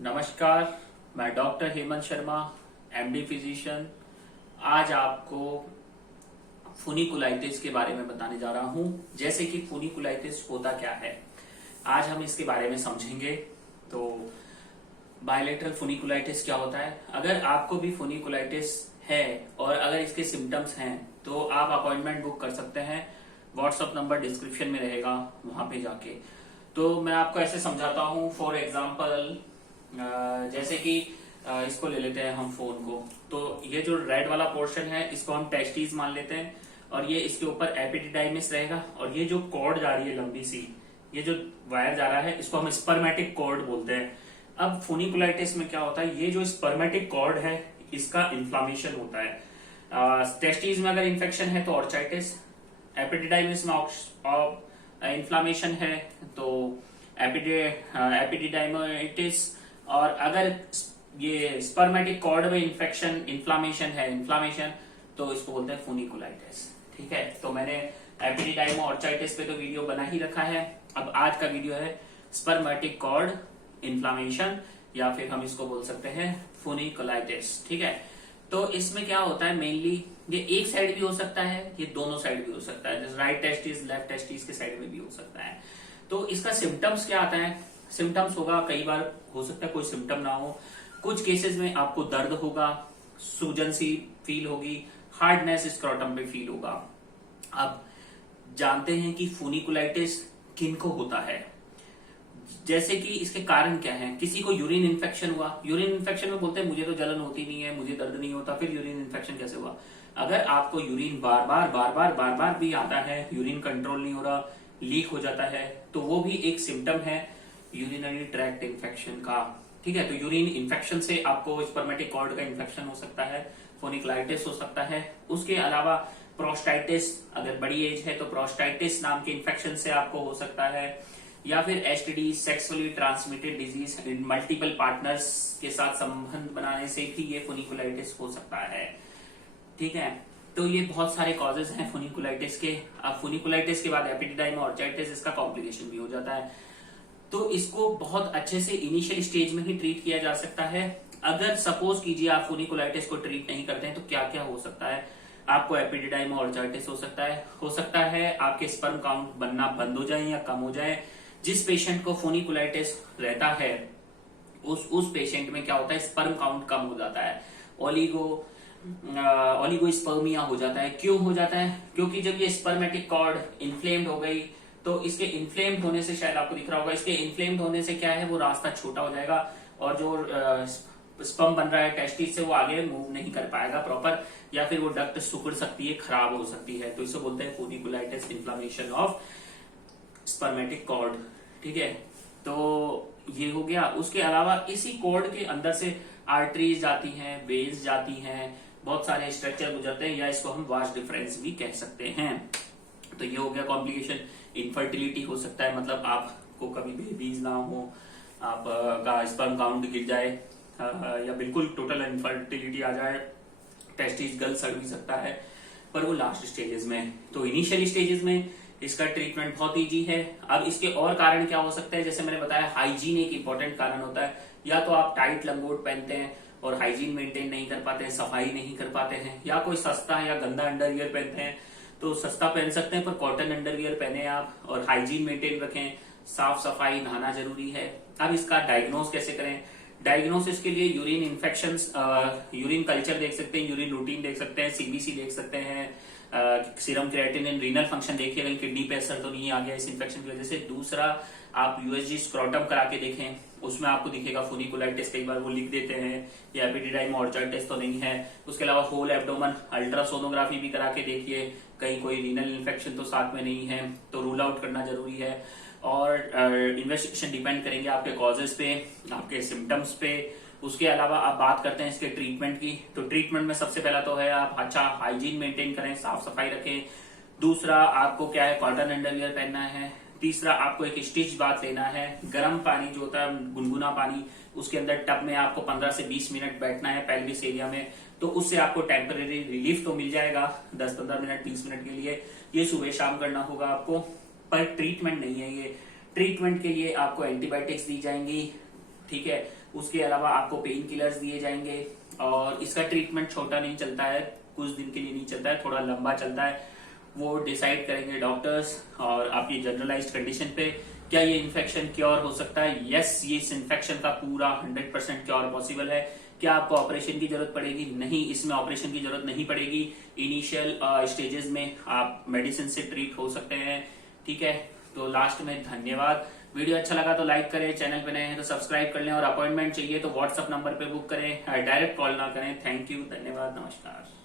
नमस्कार, मैं doctor Hemant Sharma, MD physician. आज आपको फुनिकुलाइटिस के बारे में बताने जा रहा हूं। जैसे कि फुनिकुलाइटिस होता क्या है, आज हम इसके बारे में समझेंगे। तो बायलेटरल फुनिकुलाइटिस क्या होता है? अगर आपको भी फुनिकुलाइटिस है और अगर इसके सिम्टम्स हैं तो आप अपॉइंटमेंट बुक कर सकते हैं। व्हाट्सएप नंबर डिस्क्रिप्शन में रहेगा, वहां पे जाके। तो मैं आपको ऐसे समझाता हूँ। फॉर एग्जाम्पल, जैसे कि इसको ले लेते हैं हम फोन को। तो ये जो रेड वाला पोर्शन है इसको हम टेस्टिस मान लेते हैं और ये इसके ऊपर एपिडिडाइमिस रहेगा। और ये जो कॉर्ड जा रही है लंबी सी, ये जो वायर जा रहा है इसको हम स्पर्मेटिक कॉर्ड बोलते हैं। अब फुनिकुलाइटिस में क्या होता है, ये जो स्पर्मेटिक कॉर्ड है इसका इन्फ्लामेशन होता है। टेस्टिस में अगर इन्फेक्शन है तो ऑर्चाइटिस, एपिडिडाइमिस में इन्फ्लामेशन है तो एपिडिडाइमाइटिस, और अगर ये स्पर्मेटिक कॉर्ड में इन्फ्लामेशन तो इसको बोलते हैं फुनिकुलाइटिस। ठीक है, तो मैंने एपिडिडाइमा ऑर्चाइटिस पे तो वीडियो बना ही रखा है। अब आज का वीडियो है स्पर्मेटिक कॉर्ड इन्फ्लामेशन, या फिर हम इसको बोल सकते हैं फुनिकुलाइटिस। ठीक है, तो इसमें क्या होता है, मेनली ये एक साइड भी हो सकता है, ये दोनों साइड भी हो सकता है। जैसे राइट टेस्टिस लेफ्ट टेस्टिस के साइड में भी हो सकता है। तो इसका सिम्टम्स क्या आता है? सिम्टम्स होगा, कई बार हो सकता है कोई सिम्टम ना हो। कुछ केसेस में आपको दर्द होगा, सूजन सी फील होगी, हार्डनेस स्क्रोटम पे फील होगा। अब जानते हैं कि फुनिकुलाइटिस किनको होता है। जैसे कि इसके कारण क्या है, किसी को यूरिन इन्फेक्शन हुआ। यूरिन इन्फेक्शन में बोलते हैं मुझे तो जलन होती नहीं है, मुझे दर्द नहीं होता, फिर यूरिन इन्फेक्शन कैसे हुआ? अगर आपको यूरिन बार बार भी आता है, यूरिन कंट्रोल नहीं हो रहा, लीक हो जाता है, तो वो भी एक सिम्टम है यूरिनरी ट्रैक्ट इन्फेक्शन का। ठीक है, तो यूरिन इन्फेक्शन से आपको स्पर्मेटिक कॉर्ड का इन्फेक्शन हो सकता है, फुनिकुलाइटिस हो सकता है। उसके अलावा प्रोस्टाइटिस, अगर बड़ी एज है तो प्रोस्टाइटिस नाम के इन्फेक्शन से आपको हो सकता है, या फिर STD, sexually transmitted disease, multiple partners के साथ संबंध बनाने से भी ये फुनिकुलाइटिस हो सकता है। ठीक है, तो ये बहुत सारे कॉजेज हैं फुनिकुलाइटिस के। अब फुनिकुलाइटिस के बाद एपिडिडाइमा ऑर्चाइटिस, इसका कॉम्प्लिकेशन भी हो जाता है। तो इसको बहुत अच्छे से इनिशियल स्टेज में ही ट्रीट किया जा सकता है। अगर सपोज कीजिए आप फुनिकुलाइटिस को ट्रीट नहीं करते हैं तो क्या क्या हो सकता है? आपको एपिडिडाइमा ऑर्चाइटिस हो सकता है आपके स्पर्म काउंट बनना बंद हो जाए या कम हो जाए। जिस पेशेंट को फुनिकुलाइटिस रहता है उस पेशेंट में क्या होता है, स्पर्म काउंट कम हो जाता है, ओलिगोस्पर्मिया हो जाता है। क्यों हो जाता है? क्योंकि जब ये स्पर्मेटिक कॉर्ड इन्फ्लेम्ड हो गई तो इसके इन्फ्लेम्ड होने से, शायद आपको दिख रहा होगा, इसके इन्फ्लेम्ड होने से क्या है, वो रास्ता छोटा हो जाएगा और जो स्पर्म बन रहा है टेस्टिस से वो आगे मूव नहीं कर पाएगा प्रॉपर, या फिर वो डक्ट सिकुड़ सकती है, खराब हो सकती है। तो इसे बोलते हैं फुनिकुलाइटिस, इन्फ्लेमेशन ऑफ स्पर्मेटिक कॉर्ड। ठीक है, तो ये हो गया। उसके अलावा इसी कॉर्ड के अंदर से आर्टरीज जाती हैं, वेन्स जाती हैं, बहुत सारे स्ट्रक्चर गुजरते हैं, या इसको हम वास्ट डिफरेंस भी कह सकते हैं। तो ये हो गया कॉम्प्लिकेशन। इनफर्टिलिटी हो सकता है, मतलब आपको कभी बेबीज ना हो, आपका स्पर्म काउंट गिर जाए, या बिल्कुल टोटल इनफर्टिलिटी आ जाए, टेस्टिस गल सड़ भी सकता है, पर वो लास्ट स्टेजेस में। तो इनिशियल स्टेजेस में इसका ट्रीटमेंट बहुत इजी है। अब इसके और कारण क्या हो सकते हैं? जैसे मैंने बताया, हाइजीन एक इंपॉर्टेंट कारण होता है। या तो आप टाइट लंगोट पहनते हैं और हाइजीन मेंटेन नहीं कर पाते हैं, सफाई नहीं कर पाते हैं, या कोई सस्ता या गंदा अंडरवियर पहनते हैं। तो सस्ता पहन सकते हैं पर कॉटन अंडरवियर पहने आप, और हाइजीन मेंटेन रखें, साफ सफाई, नहाना जरूरी है। अब इसका डायग्नोस कैसे करें? डायग्नोसिस के लिए यूरिन इन्फेक्शन, यूरिन कल्चर देख सकते हैं, यूरिन रूटीन देख सकते हैं, सीबीसी देख सकते हैं, सीरम क्रिएटिनिन, रीनल फंक्शन देखिए कहीं किडनी पे असर तो नहीं आ गया इस इन्फेक्शन की वजह से। दूसरा, आप यूएसजी स्क्रोटम करा के देखें, उसमें आपको दिखेगा फुनिकुलाइटिस, कई बार वो लिख देते हैं, या एपिडिडाइमा ऑर्चाइटिस तो नहीं है। उसके अलावा होल एब्डोमन अल्ट्रासोनोग्राफी भी करा के देखिए, कहीं कोई रीनल इन्फेक्शन तो साथ में नहीं है, तो रूल आउट करना जरूरी है। और इन्वेस्टिगेशन डिपेंड करेंगे आपके कॉजेस पे, आपके सिम्टम्स पे। उसके अलावा आप बात करते हैं इसके ट्रीटमेंट की, तो ट्रीटमेंट में सबसे पहला तो है आप अच्छा हाइजीन मेंटेन करें, साफ सफाई रखें। दूसरा, आपको क्या है, कॉटन अंडरवियर पहनना है। तीसरा, आपको एक स्टिच बाथ लेना है, गर्म पानी जो होता है, गुनगुना पानी, उसके अंदर टब में आपको 15 से 20 मिनट बैठना है पेल्विस एरिया में। तो उससे आपको टेम्परेरी रिलीफ तो मिल जाएगा 10-15 मिनट 20 मिनट के लिए। ये सुबह शाम करना होगा आपको, पर ट्रीटमेंट नहीं है ये। ट्रीटमेंट के लिए आपको एंटीबायोटिक्स दी जाएंगी, ठीक है। उसके अलावा आपको पेन किलर्स दिए जाएंगे और इसका ट्रीटमेंट छोटा नहीं चलता है, कुछ दिन के लिए नहीं चलता है, थोड़ा लंबा चलता है। वो डिसाइड करेंगे डॉक्टर्स और आपकी जनरलाइज्ड कंडीशन पे क्या ये इन्फेक्शन क्योर हो सकता है। यस, ये इस इन्फेक्शन का पूरा 100% क्योर पॉसिबल है। क्या आपको ऑपरेशन की जरूरत पड़ेगी? नहीं, इसमें ऑपरेशन की जरूरत नहीं पड़ेगी। इनिशियल स्टेजेस में आप मेडिसिन से ट्रीट हो सकते हैं। ठीक है, तो लास्ट में धन्यवाद। वीडियो अच्छा लगा तो लाइक करें, चैनल पे नए हैं तो सब्सक्राइब कर लें और अपॉइंटमेंट चाहिए तो व्हाट्सएप नंबर पे बुक करें, डायरेक्ट कॉल ना करें। थैंक यू, धन्यवाद, नमस्कार।